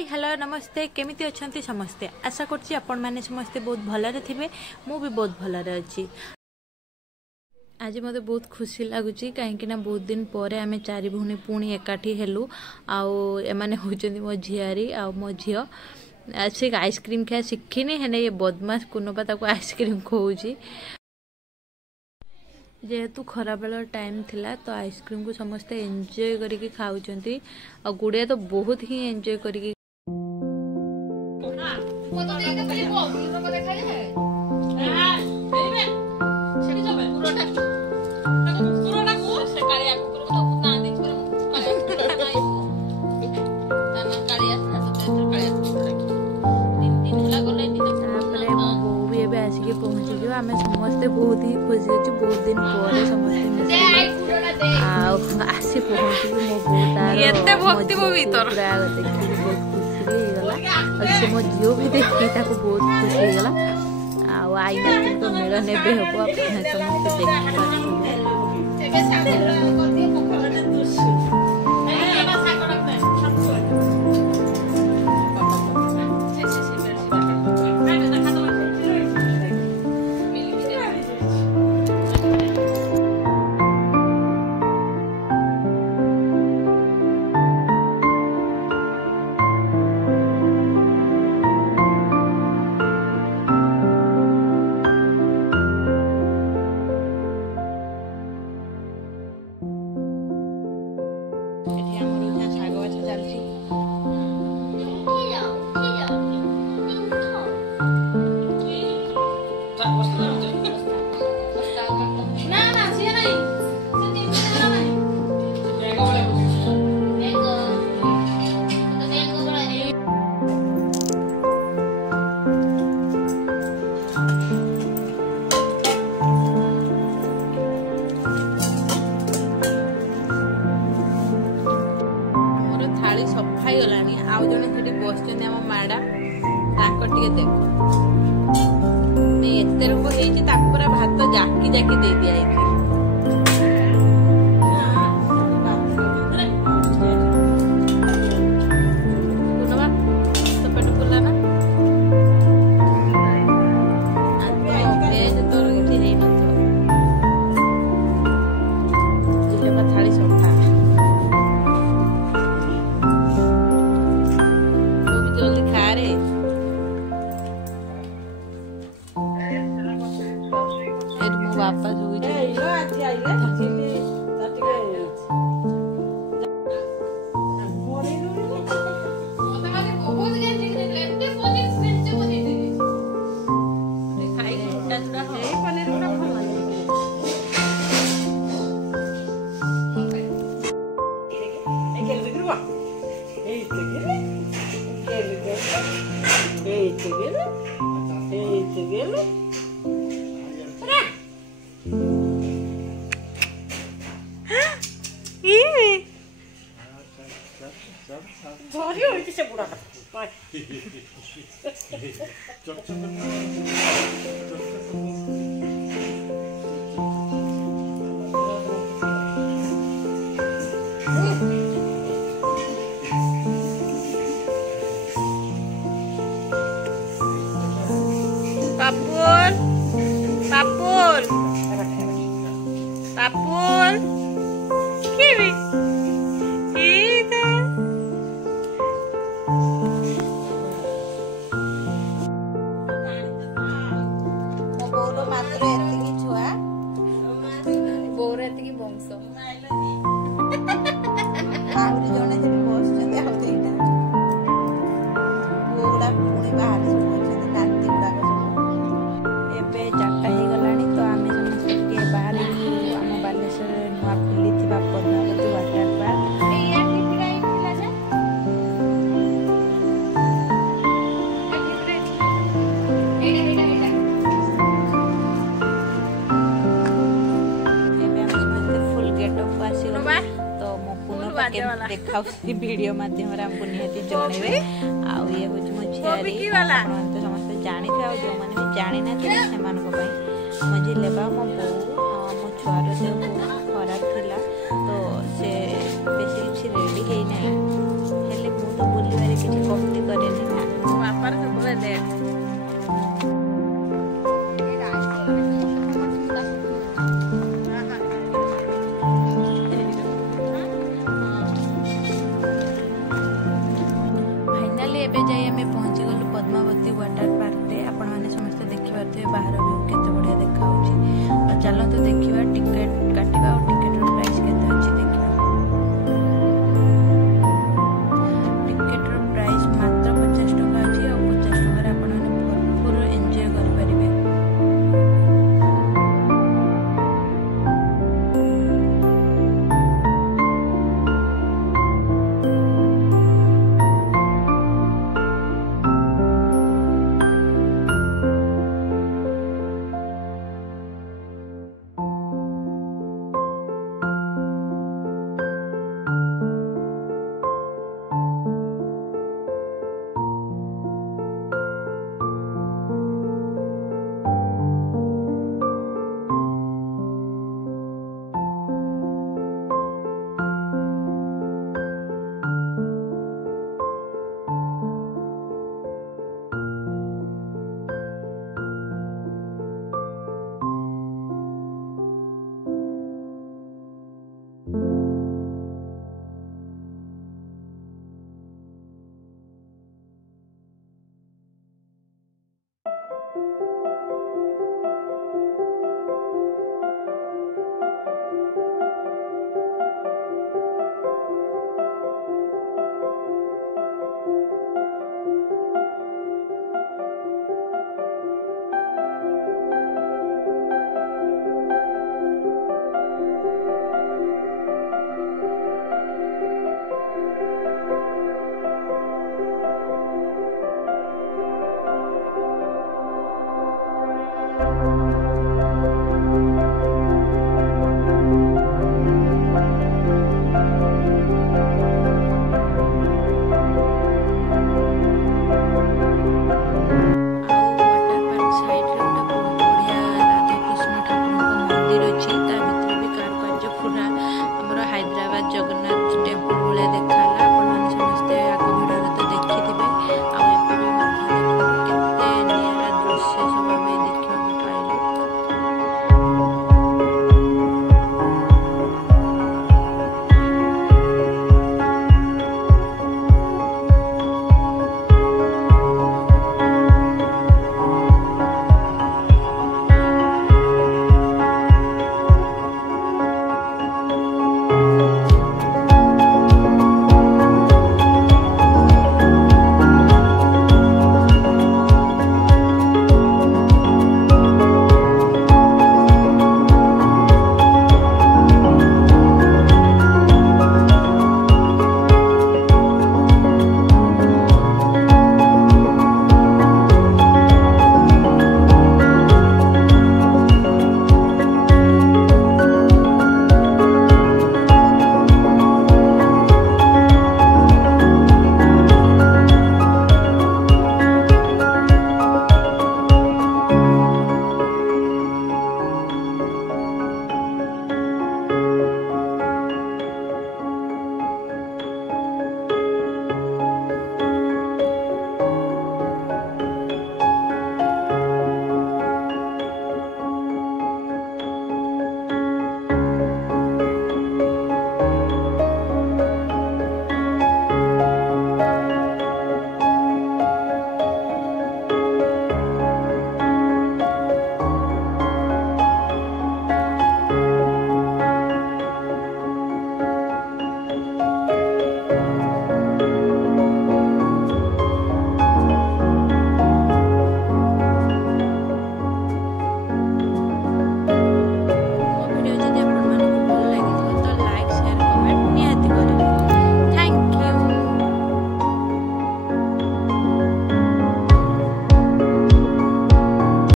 Hi hello नमस्ते केमिति अछंती समस्ते आशा करछि आपण माने समस्ते बहुत भलरे थिबे मु भी बहुत भलरे अछि। आज मते बहुत खुशी लागुची कहीं ना बहुत दिन पर आम चारि भौणी पुणी एकाठी हेलु आउ एमाने होचंदी मो झियारी आ मो झियो से आइसक्रीम खाया शिखिनी हेने ये बदमाश कुनबा ताको आइसक्रीम खोउची जेहेतु खरा बेल टाइम थिला तो आइसक्रीम को समस्ते एंजॉय करके खाउचंती आ गुड़िया तो बहुत ही एंजॉय करके पहुँची आम समस्ते बहुत ही खुशी अच्छे बहुत दिन पर समस्ते आसी पहुँची मो बहुत देखिए बहुत खुशी होगला मो झील भी देखी बहुत खुशी होगला आईना तो मेल ने हम समस्त आउ जने थोड़ी बसचंदी हम मैडम ताको टिके देखो मैं एते रोग हेची ताको पूरा भात जाकी जाकी दे दिया है कुनबा तो पेट फुला ना आज तो तोर किछि नै न तो जिले का थाली सफा वापस भरी होती से बुढ़ा पापुल पापुल पापुल किवी मात्र एतिकी छुआ बोर एतिकी वंश आहुरी जने जे बसचंदी आ देइना ओगुडा पुणी बाहर सब बसचंदी नाती गुडा एबे 4टा हे गलानी तो आमे समस्त के बाहर हम बालेश्वर नुआ खुली थिबा पद्मावती वाटर पार्क एया टिपिरा इथिला जे देखा वीडियो माध्यम हमको निहती जनइबे आउ ये हो मो झियारी तो समस्त जानि थे आ जो माने भी जानि ना थे से मान को पई मो जिलेबा मो बो मो छुआर से खराब थिला तो से बेसी किछि रेडी हे नै हेले मु तो बुलिबारे किछि कम एबे जाई आमे पहुंची गलु पद्मावती वाटर पार्क रे। आपण माने समस्त देखि पारथि बाहर व्यू केते बढ़िया देखा होची। चलंतु